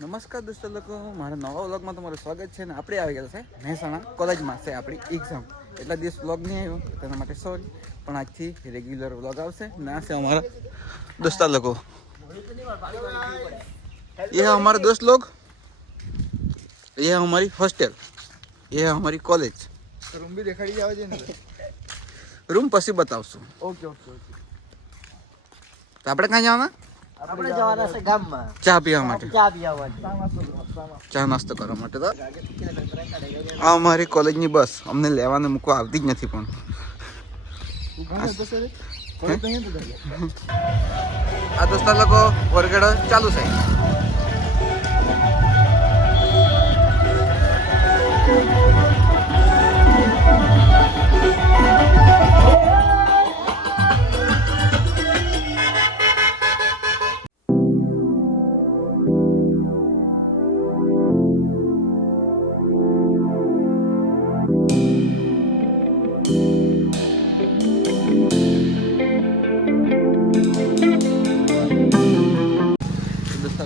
નમસ્કાર દોસ્તો લોકો, મારા નવા વ્લોગમાં તમારું સ્વાગત છે. ને આપણે આવી ગયા છે મહેસાણા કોલેજમાં છે આપણી એક્ઝામ. એટલા દિવસ વ્લોગ નહીં આવ્યો તેના માટે સોરી, પણ આજથી રેગ્યુલર વ્લોગ આવશે. ના છે અમારા દોસ્તા લોકો, ये है हमारे दोस्त लोग, ये है हमारी हॉस्टल, ये है हमारी कॉलेज. રૂમ બી દેખાડી જાવ છે ને. રૂમ પછી બતાવશું. Okay okay okay. તો આપણે ક્યાં જવાના? આપણે જવાના છે ગામમાં ચા પીવા માટે, ચા પીવા માટે. ચા નાસ્તો કરવા માટે. તો આ અમારી કોલેજની બસ અમને લેવાને મૂકવા આવતી જ નથી. પણ આ દોસ્તા લોકો વર્ગડ ચાલુ છે.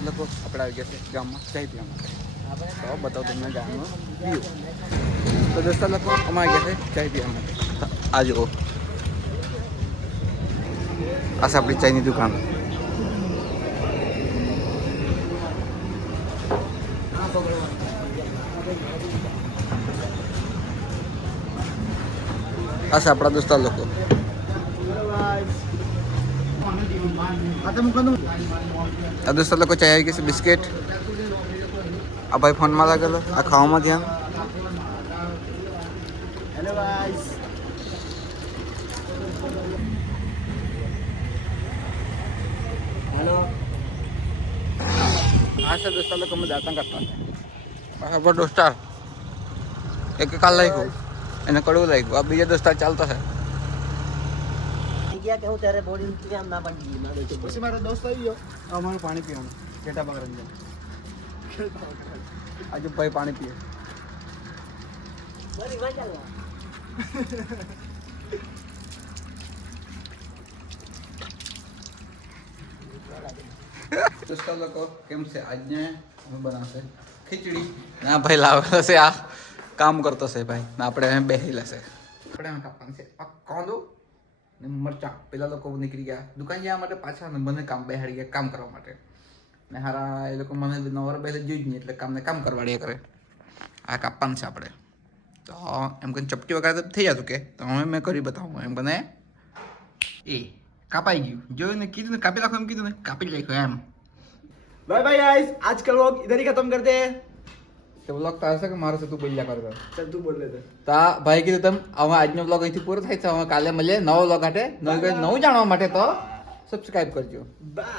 લોકો આપણે આવી ગયા છે ગામમાં ચાય પીવા માટે. તો બતાવો તમને ગામનો વ્યૂ. તો દોસ્તા લોકો અમે આવી ગયા છે ચાય પીવા માટે. આ જુઓ, આ છે આપણી ચાયની દુકાન. આ છે આપણા દોસ્તા લોકો. આ દોસ્તા લોકો ચાય આવી ગઈ છે, બિસ્કિટ. આ ભાઈ ફોનમાં લાગેલો, આ ખાવામાં ધ્યાન. Hello guys, hello. આ છે દોસ્તા લોકો અમે દાંતણ કરતા છે. બરાબર દોસ્તાર એક કાલ લાગ્યું, એને કડવું લાગ્યું. આ બીજા દોસ્તાર ચાલતો છે. ગયા કે હું ત્યારે બોડી કેમ ના બની ગઈ. પછી મારો દોસ્ત આવી ગયો, અમારું પાણી પીવાનું કેટા બહાર અંદર. આજે ભાઈ પાણી પીએ. મારી વાત ચાલવા. દોસ્તા લોકો કેમ છે? આજને અમે બનાવશે ખીચડી. ના ભાઈ લાવેલો છે, આ કામ કરતો છે ભાઈ. ના આપણે અહીં બેસેલા છે. આપણે એમ કાપવાનું છે આ કાંદો ને મરચાં. પેલા લોકો નીકળી ગયા દુકાન જવા માટે, પાછા ને મને કામ બેહાડી ગયા કામ કરવા માટે. ને હારા એ લોકો મને નવરા પહેલે જોઈ જ નહીં, એટલે કામને કામ કરવાડ્યા કરે. આ કાપવાનું છે આપણે. તો એમ કરીને ચપટી વગર થઈ જતું કે તો હવે મેં કરી બતાવું. એમ કરીને એ કાપાઈ ગયું. જોયું ને, કીધું ને કાપી નાખો, એમ કીધું ને કાપી જ નાખ્યું એમ. बाय बाय गाइस, आज का व्लॉग इधर ही खत्म करते हैं. તો વ્લોગ તારે છે કે મારે છે? તું બોલ્યા કર. चल तू बोल लेते. તા ભાઈ કીધું તમે હવે આજનો વ્લોગ અહીંથી પૂરો થાય છે. હવે કાલે મળીએ નવો વ્લોગ માટે, નવું જાણવા માટે. તો સબસ્ક્રાઇબ કરજો. बाय.